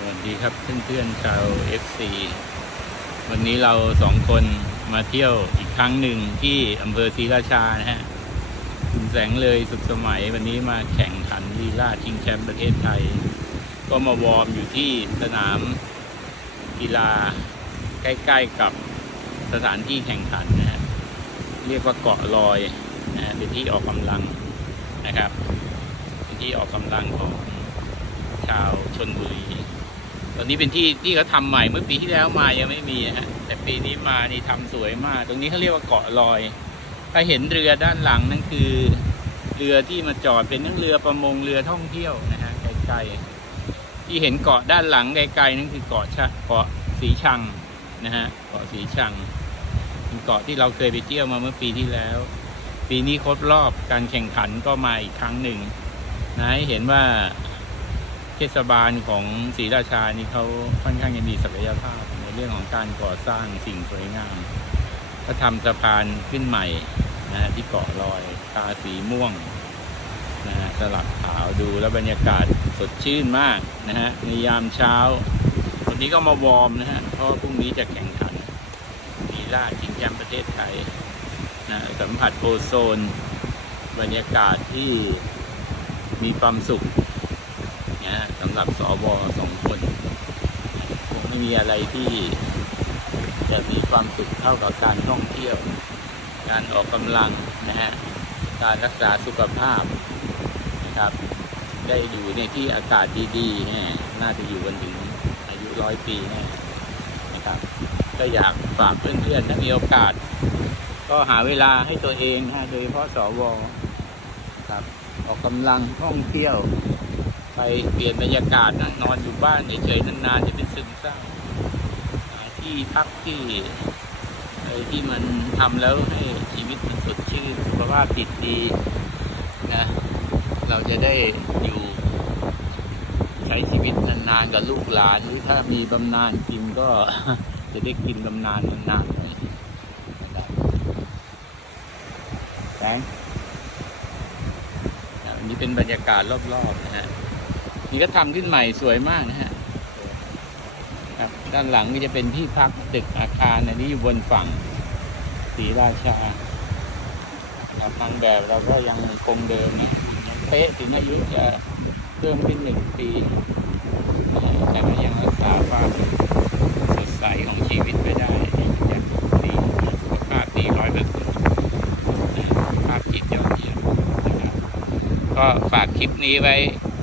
สวัสดีครับเพื่อนๆชาว FC วันนี้เราสองคนมาเที่ยวอีกครั้งหนึ่งที่อำเภอศรีราชานะฮะคุณแสงเลยสุขสมัยวันนี้มาแข่งขันลีลาชิงแชมป์ประเทศไทย ก็มาวอร์มอยู่ที่สนามกีฬาใกล้ๆกับสถานที่แข่งขันนะฮะเรียกว่าเกาะลอยนะฮะเป็นที่ออกกำลังนะครับเป็นที่ออกกำลังของชาวชนบุรี ตอนนี้เป็นที่ที่เขาทำใหม่เมื่อปีที่แล้วมายังไม่มีนะฮะแต่ปีนี้มานี่ทำสวยมาก ตรงนี้เขาเรียกว่าเกาะลอย ถ้าเห็นเรือด้านหลังนั่นคือ เรือที่มาจอดเป็นทั้งเรือประมงเรือท่องเที่ยวนะฮะไกลๆที่เห็นเกาะด้านหลังไกลๆนั่นคือเกาะชะเกาะสีชังนะฮะเกาะสีชังเป็นเกาะที่เราเคยไปเที่ยวมาเมื่อปีที่แล้ว ปีนี้ครบรอบการแข่งขันก็มาอีกครั้งหนึ่งนะให้เห็นว่า เทศบาลของศรีราชานี่เขาค่อนข้างจะมีศักยภาพในเรื่องของการก่อสร้างสิ่งสวยงามก็ทำสะพานขึ้นใหม่นะที่เกาะลอยทาสีม่วงนะฮะสลับขาวดูแล้วบรรยากาศสดชื่นมากนะฮะในยามเช้า วันนี้ก็มาวอร์มนะฮะเพราะพรุ่งนี้จะแข่งขันมีล่าชิงแชมป์ประเทศไทยนะสัมผัสโอโซน บรรยากาศที่มีความสุข สำหรับสวสองคนคงไม่มีอะไรที่จะมีความสุขเท่ากับการท่องเที่ยว การออกกำลังนะฮะการรักษาสุขภาพนะครับ ได้อยู่ในที่อากาศดีๆเนี่ยน่าจะอยู่กันถึงอายุร้อยปีแน่นะครับ ก็อยากฝากเพื่อนๆถ้ามีโอกาส ก็หาเวลาให้ตัวเองนะฮะโดยเฉพาะสวครับ ออกกำลังท่องเที่ยว ไปเปลี่ยนบรรยากาศนะนอนอยู่บ้านเฉยๆนานๆจะเป็นซึมเศร้าที่พักที่อะไรที่มันทำแล้วให้ชีวิตมันสดชื่นสุขภาพจิตดีนะเราจะได้อยู่ใช้ชีวิตนานๆกับลูกหลานหรือถ้ามีบำนาญกินก็จะได้กินบำนาญนานๆนะครับแสงอ่นนี้เป็นบรรยากาศรอบๆนะฮะ นี่ก็ทำขึ้นใหม่สวยมากนะฮะครับด้านหลังก็จะเป็นที่พักตึกอาคารอันนี้อยู่บนฝั่งศรีราชาครับทางแบบเราก็ยังคงเดิมนะยังเป๊ะถึงอายุจะเพิ่มขึ้นหนึ่งปีแต่ก็ยังรักษาความสดใสของชีวิตไว้ได้อย่างดีสุขภาพดีร้อยเปอร์เซ็นต์ภาพจิตยอดเยี่ยมนะครับก็ฝากคลิปนี้ไว้